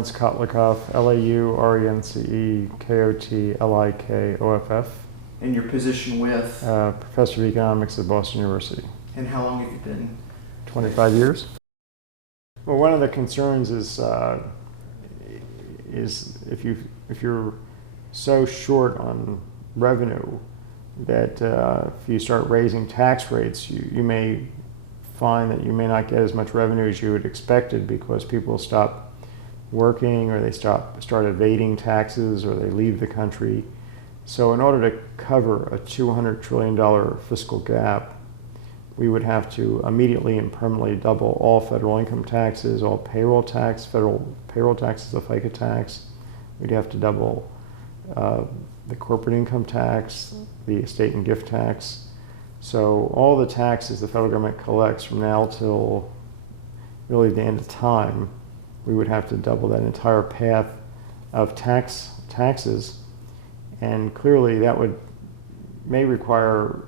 Laurence Kotlikoff, Laurencekotlikoff. And your position with? Professor of Economics at Boston University. And how long have you been? 25 years. Well, one of the concerns is if you're so short on revenue that if you start raising tax rates, you may find that you may not get as much revenue as you had expected because people stop working, or they start evading taxes, or they leave the country. So in order to cover a $200 trillion fiscal gap, we would have to immediately and permanently double all federal income taxes, all payroll tax, federal payroll taxes, the FICA tax. We'd have to double the corporate income tax, the estate and gift tax. So all the taxes the federal government collects from now till really the end of time, we would have to double that entire path of taxes. And clearly that may require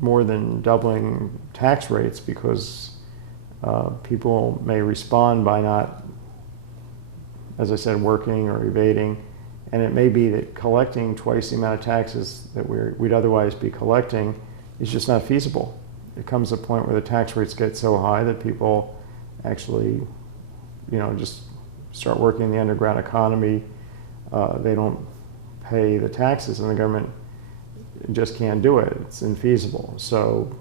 more than doubling tax rates, because people may respond by not, as I said, working or evading. And it may be that collecting twice the amount of taxes that we'd otherwise be collecting is just not feasible. It comes to a point where the tax rates get so high that people actually, just start working in the underground economy. They don't pay the taxes, and the government just can't do it. It's infeasible. So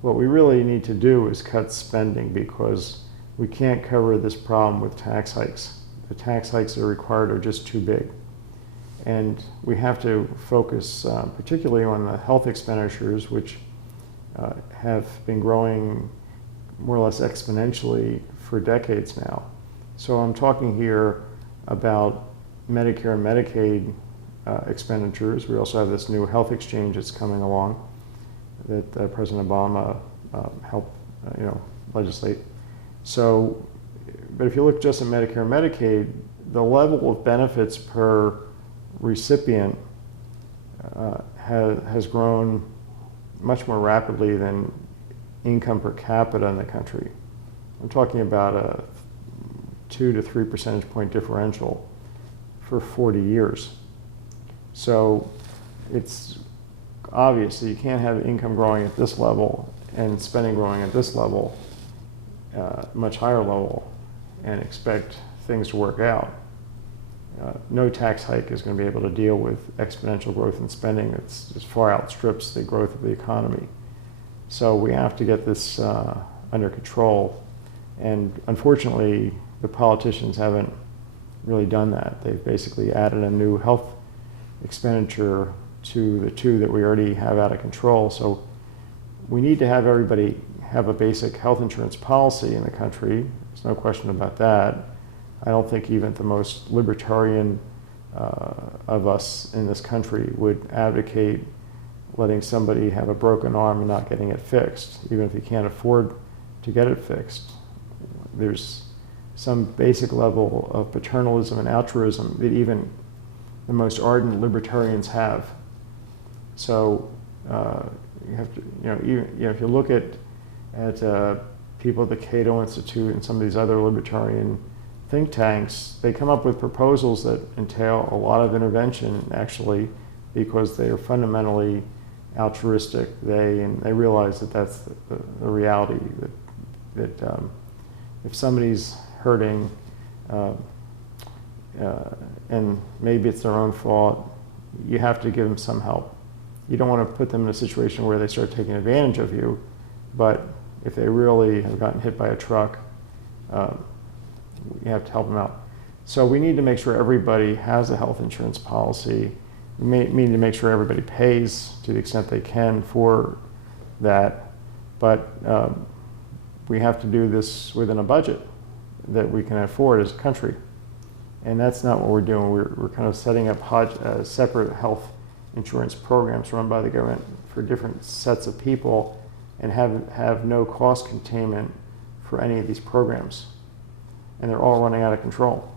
what we really need to do is cut spending, because we can't cover this problem with tax hikes. The tax hikes that are required are just too big. And we have to focus particularly on the health expenditures, which have been growing more or less exponentially for decades now. So I'm talking here about Medicare and Medicaid expenditures. We also have this new health exchange that's coming along that President Obama helped legislate. So, but if you look just at Medicare and Medicaid, the level of benefits per recipient has grown much more rapidly than income per capita in the country. I'm talking about a 2 to 3 percentage point differential for 40 years. So it's obvious that you can't have income growing at this level and spending growing at this level, much higher level, and expect things to work out. No tax hike is going to be able to deal with exponential growth in spending that just far outstrips the growth of the economy. So we have to get this under control. And unfortunately, the politicians haven't really done that. They've basically added a new health expenditure to the two that we already have out of control. So we need to have everybody have a basic health insurance policy in the country. There's no question about that. I don't think even the most libertarian of us in this country would advocate letting somebody have a broken arm and not getting it fixed, even if you can't afford to get it fixed. There's some basic level of paternalism and altruism that even the most ardent libertarians have. So you have to, if you look at people at the Cato Institute and some of these other libertarian think tanks, they come up with proposals that entail a lot of intervention, actually, because they are fundamentally altruistic. They realize that that's the reality, that if somebody's hurting, and maybe it's their own fault, you have to give them some help. You don't want to put them in a situation where they start taking advantage of you, but if they really have gotten hit by a truck, you have to help them out. So we need to make sure everybody has a health insurance policy. We need to make sure everybody pays to the extent they can for that, but we have to do this within a budget that we can afford as a country. And that's not what we're doing. We're kind of setting up separate health insurance programs run by the government for different sets of people, and have no cost containment for any of these programs. And they're all running out of control.